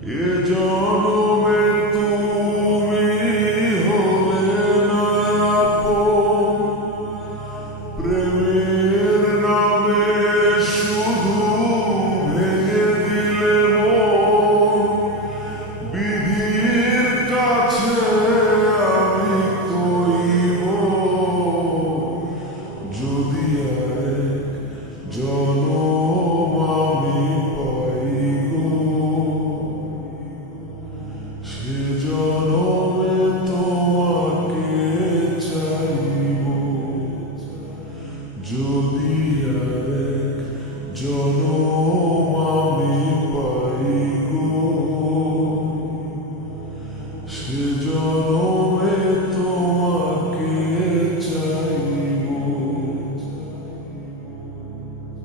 এ জনমে তুমি হলে না আপন, প্রেমের নামে শুধু ভেঙে দিলে মন। বিধির কাছে আমি কইব, যদি আরেক জনম আমি পাই গো, সে জনমে তোমাকে চাইব। যদি আরেক জনম আমি পাই গো, সে জনমে তোমাকে চাইব।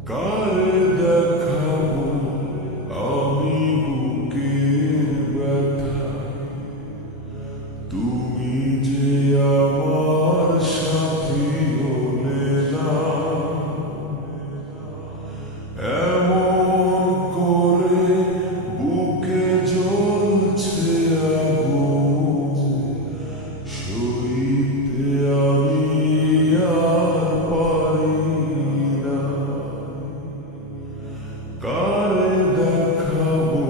কারে দেখাবো আমি বুকের ব্যথা, তুমি যে আমার সাথী হলে না। এমন করে বুকে জ্বলছে আগুন, সইতে আমি আর পারি না। কারে দেখাবো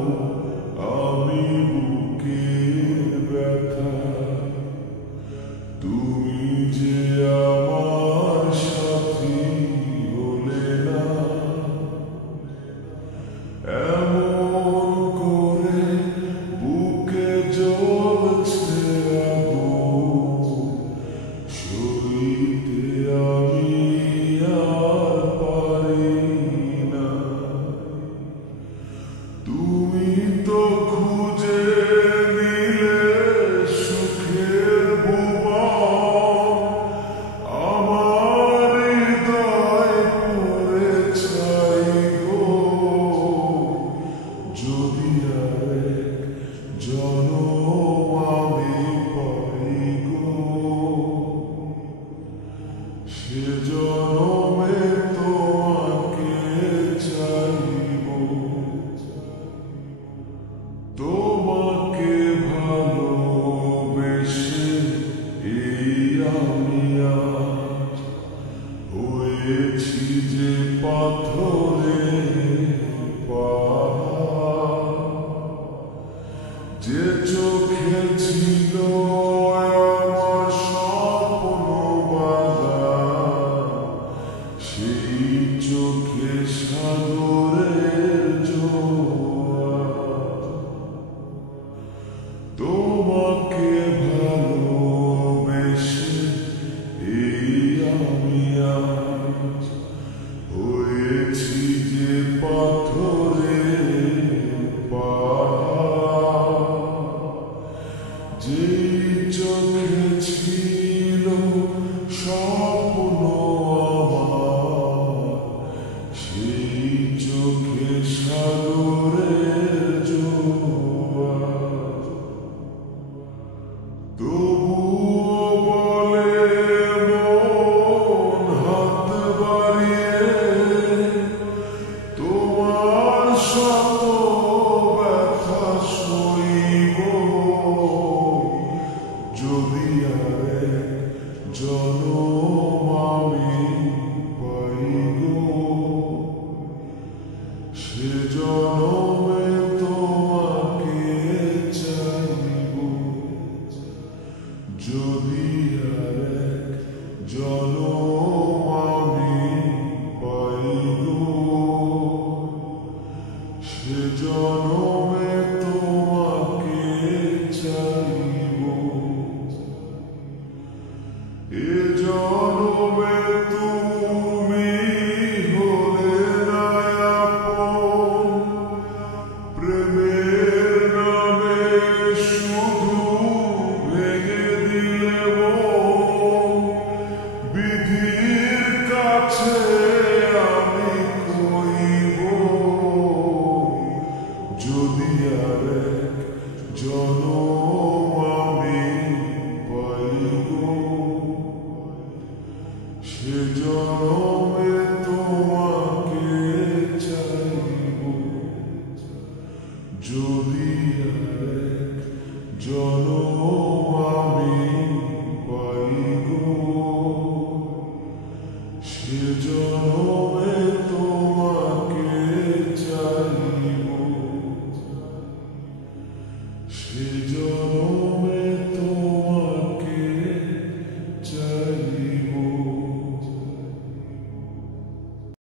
আমি বুকের ব্যথা, তুমি যে আমার সাথী হলে না। এমন করে বুকে জ্বলছে আগুন, সইতে আমি আর পারি না। তুমি তো খুঁজে নিলে সুখের ভুবন, আমার হৃদয় পড়ে ছাই গো। যদি আরেক জনম আমি পাই গো, সে জনমে তোমাকে চাইব। তোমাকে ভালোবেসে এই আমি আজ হয়েছি যে পাথরের পাহাড়। যে চোখে ছিল আমার স্বপ্ন বাঁধা, সেই চোখে সাগরের জোয়ার। তোমাকে ভালোবেসে এই আমি আজ হয়েছি যে পাথরের পাহাড়। যেই চোখে ছিল স্বপ্ন আমার, সেই চোখে সাগরের জোয়ার। তবুও বলে মন হাত বাড়িয়ে, তোমার শত ব্যথা সইব। যদি আরেক জনম আমি পাই গো, সে জনমে তোমাকে চাইব। যদি আরেক জনম আমি পাই গো, সে জনমে তোমাকে চাইব। এ জনমে তুমি হলে না আপন, প্রেমের নামে শুধু ভেঙে দিলে মন। বিধির কাছে আমি কইব, যদি আরেক জনম আমি পাই গো, সে জনমে তোমাকে চাইব। যদি আরেক জনম